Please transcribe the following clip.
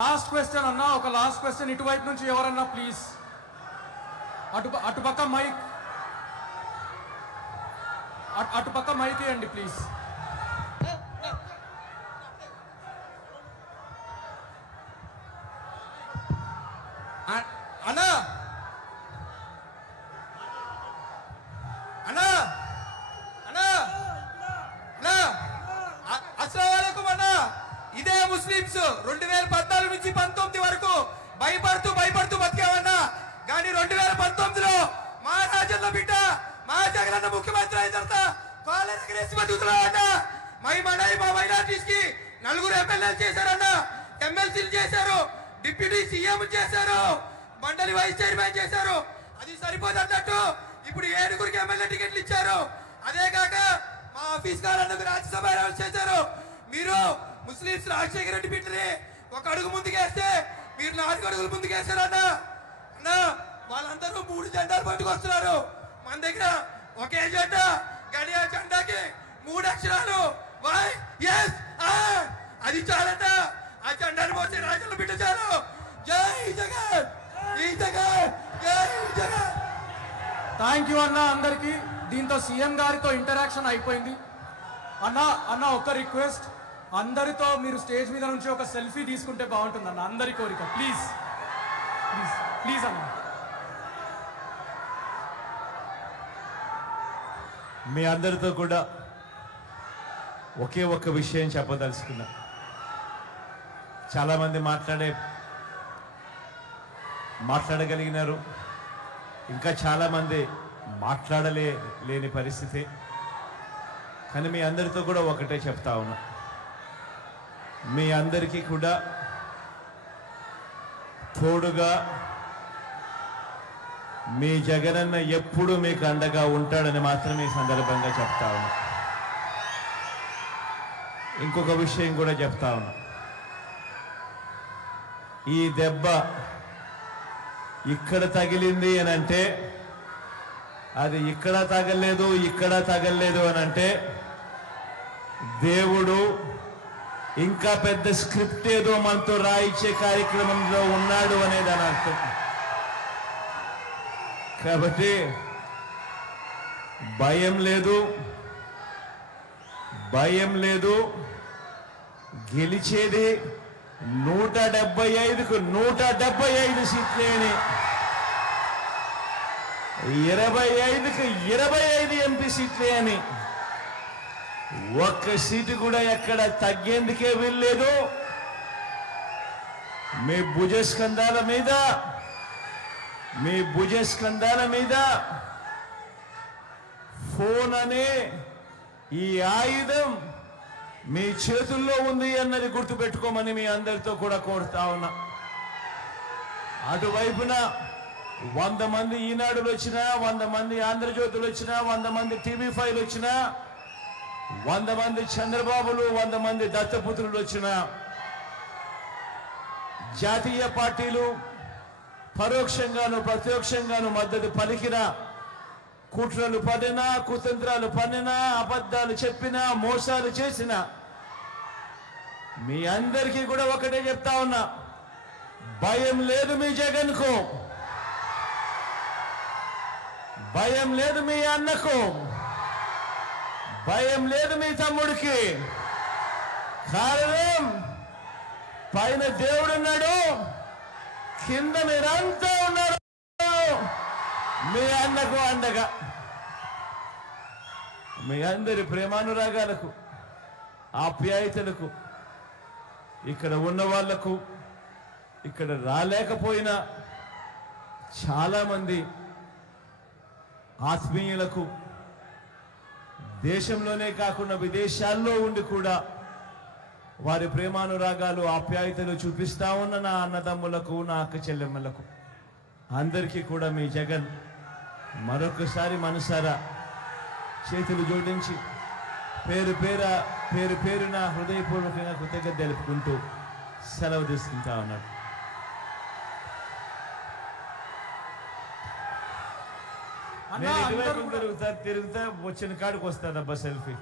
Last question అన్నా. ఒక last question ఇటువైపు నుంచి ఎవరన్నా ప్లీజ్ అటు అటుపక్క మైక్ అటు- అటుపక్క మైక్ ఇవ్వండి ప్లీజ్ మా బిడ్డ మా జగనన్న ముఖ్యమంత్రి అయిన తర్వాత కాలేజ్ ఎగరేసి మై మనై మా మైనార్టీస్కి నలుగురు ఎమ్మెల్యేలు చేశారన్న. ఎమ్మెల్సీలు చేశారు. డిప్యూటీ సీఎం చేశారు. మండలి వైస్ చైర్మన్ చేశారు. అది సరిపోదు అన్నట్టు ఇప్పుడు ఏడుగురికి ఎమ్మెల్యే టికెట్లు ఇచ్చారు. అదే కాక మా ఆఫీస్ కాలందుకు రాజ్యసభ చేశారు. మీరు ముస్లింస్ రాజశేఖర రెడ్డి బిడ్డని ఒక అడుగు ముందుకేస్తే మీరు నాలుగు అడుగులు ముందుకేస్తారన్నా. మూడు జెండాలు పట్టుకొస్తున్నారు. మన దగ్గర ఒకే జెండా గడియా జెండాకి మూడు అక్షరాలు. వై ఎస్ అది చాలట. ఆ జెండాను మోసే రాజులు బిడ్డ చాలు. జై జగన్ జై జగన్ జై జగన్. థ్యాంక్ యూ అన్న అందరికీ. దీంతో సీఎం గారితో ఇంటరాక్షన్ అయిపోయింది. అన్న అన్న ఒక్క రిక్వెస్ట్ అందరితో మీరు స్టేజ్ మీద నుంచి ఒక సెల్ఫీ తీసుకుంటే బాగుంటుంది అన్న అందరి కోరిక. ప్లీజ్ ప్లీజ్ ప్లీజ్ అన్న. మీ అందరితో కూడా ఒకే ఒక్క విషయం చెప్పదలుచుకున్నా. చాలామంది మాట్లాడే మాట్లాడగలిగినారు. ఇంకా చాలామంది మాట్లాడలే లేని పరిస్థితి. కానీ మీ అందరితో కూడా ఒకటే చెప్తా ఉన్నా. మీ అందరికీ కూడా తోడుగా మీ జగనన్న ఎప్పుడు మీకు అండగా ఉంటాడని మాత్రమే ఈ సందర్భంగా చెప్తా ఉన్నా. ఇంకొక విషయం కూడా చెప్తా ఉన్నా. ఈ దెబ్బ ఇక్కడ తగిలింది అని అంటే అది ఇక్కడ తగలేదు ఇక్కడ తగలేదు అని అంటే దేవుడు ఇంకా పెద్ద స్క్రిప్ట్ ఏదో మనతో రాయించే కార్యక్రమంలో ఉన్నాడు అనేది అని అర్థం. కాబట్టి భయం లేదు భయం లేదు. గెలిచేది నూట డెబ్బై ఐదుకు నూట డెబ్బై ఐదు సీట్లేని ఇరవై ఐదుకు ఇరవై ఐదు ఎంపీ సీట్లే అని ఒక్క సీటు కూడా ఎక్కడ తగ్గేందుకే వీల్లేదు. మీ భుజస్కంధాల మీద మీ భుజ స్కంధాల మీద ఫోన్ అనే ఈ ఆయుధం మీ చేతుల్లో ఉంది అన్నది గుర్తుపెట్టుకోమని మీ అందరితో కూడా కోరుతా ఉన్నా. అటువైపున వంద మంది ఈనాడులు వచ్చినా వంద మంది ఆంధ్రజ్యోతులు వచ్చినా వంద మంది టీవీ ఫైవ్ వచ్చినా వంద మంది చంద్రబాబులు వంద మంది దత్తపుత్రులు వచ్చినా జాతీయ పార్టీలు పరోక్షంగాను ప్రత్యక్షంగాను మద్దతు పలికినా కుట్రలు పడినా కుతంత్రాలు పన్నినా అబద్ధాలు చెప్పినా మోసాలు చేసిన మీ అందరికీ కూడా ఒకటే చెప్తా ఉన్నా. భయం లేదు మీ జగన్కు. భయం లేదు మీ అన్నకు. భయం లేదు మీ తమ్ముడికి. కారణం పైన దేవుడున్నాడు. కింద మీరంతా ఉన్నారు. మీ అన్నకు అండగా. మీ అందరి ప్రేమానురాగాలకు ఆప్యాయతలకు ఇక్కడ ఉన్న వాళ్ళకు ఇక్కడ రాలేకపోయినా చాలామంది ఆత్మీయులకు దేశంలోనే కాకుండా విదేశాల్లో ఉండి కూడా వారి ప్రేమానురాగాలు ఆప్యాయతలు చూపిస్తా ఉన్న నా అన్నదమ్ములకు నా అక్క చెల్లెమ్మలకు. అందరికీ కూడా మీ జగన్ మరొకసారి మనసారా చేతులు జోడించి పేరు పేర పేరు పేరున హృదయపూర్వకంగా కృతజ్ఞత తెలుపుకుంటూ సెలవు తీసుకుంటా ఉన్నాడు. తిరుగుతా వచ్చిన కాడికి వస్తానబ్బా సెల్ఫీ.